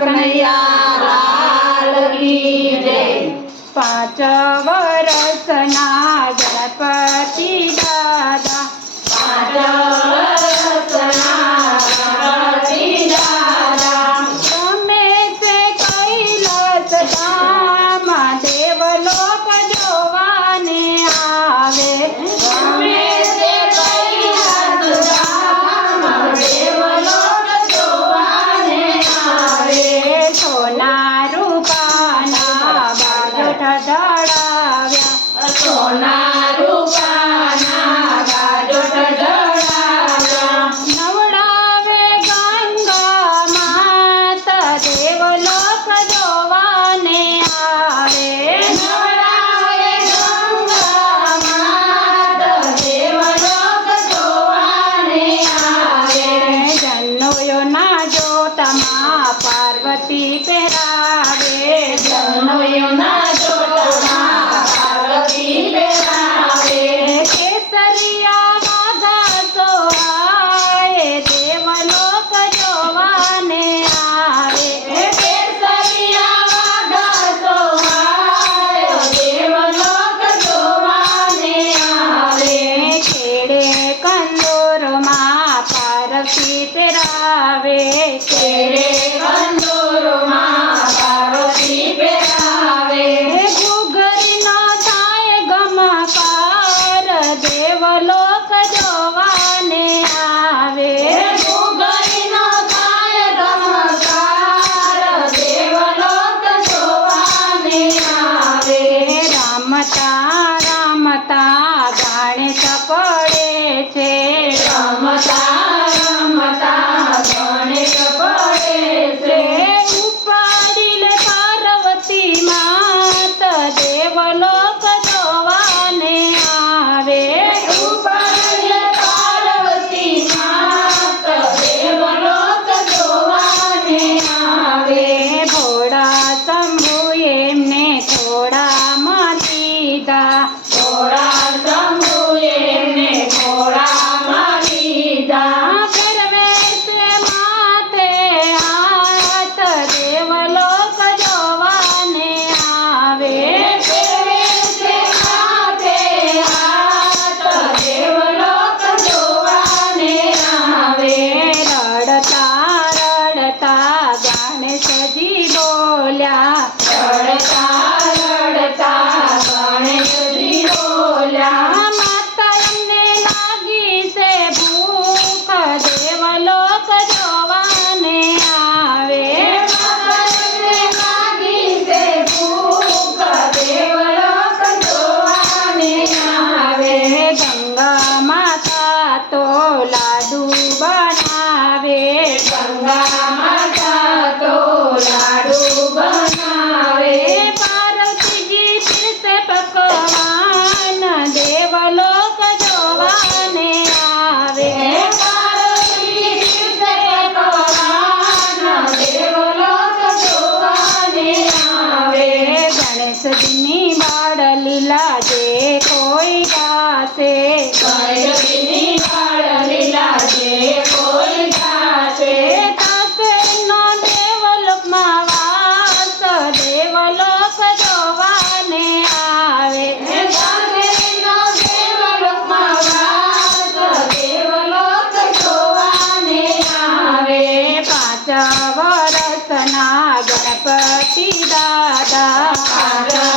કનૈયા લાલ કી જય। 5 વર્ષના ગણપતિ દાદા, 5 વર્ષના ગણપતિ દાદા, તમે છે કૈલાસ ધામ, દેવલોક જોવાને આવે। તમે તે કૈલાસ ધામ, દેવલોક જોવાને આવે। સોના રૂપાના બાજોઠ ઢળાવ્યા, સોના રૂપાના ગાજોટ જડાવ્યા। નવડાવે ગંગા માત, દેવલોક જોવાને આવે। નવડાવે ગંગા માત, દેવલોક જોવાને આવે। જનોયોના જોતમાં પાર્વતી પહેરાવે, જનોયોના જોતમાં પાર્વતી પહેરાવે। કેસરિયા વાઘા સોહાય, દેવલોક જોવાને આવે। કેસરિયા વાઘા સોહાય, દેવલોક જોવાને આવે। ખેડે કંદોરમાં પારસી પહેરાવે, કેરે કંદોરમાં પાર્વતી પહેરાવે। ઘૂઘરીનો થાય ગમકાર, દેવલોક જોવાને આવે। ઘૂઘરીનો થાય ગમકાર, દેવલોક જોવાને આવે। રમતા રમતા ગણેશ પડે છે, રમતા રમતા ગણેશ પડે છે। ઉપાડી લે પાર્વતી માત, દેવલોક જોવાને આવે। ઉપાડે પાર્વતી માત, દેવલોક જોવાને આવે। ભોળા શંભુ એમને થોડામાં લીધા, થોડા શંભુએ ને થોડામાં લીધા। ફેરવે છે માથે હાથ, દેવલોક જોવાને આવે। ફેરવે છે માથે હાથ, દેવલોક જોવાને આવે। રડતા રડતા ગણેશજી બોલ્યા, રડતા રડતા ગણેશજી બોલ્યા। માતા એમને લાગી છે ભૂખ, દેવલોક જોવાને આવે। માતાને લાગી છે ભૂખ, દેવલોક જોવાને આવે। ગંગા માતા તો લાડુ બનાવે, ગંગા માતા તો લાડુ બનાવે। પાર્વતીજી પીરસે પકવાન, દેવલોક જોવાને આવે। પાર્વતી પીરસે પકવાન, દેવલોક જોવાને આવે। ગણેશજીની બાળ લીલા જે કોઈ ગાશે, ગણેશજીની બાળ લીલા જે કોઈ ગાશે, થશે નો દેવલોકમાં વાસ, દેવલોક જોવાને આવે। ગાંધીનો દેવલોકમાં વાસ, દેવલોક જોવાને આવે। 5 વર્ષના ગણપતિ દાદા, 5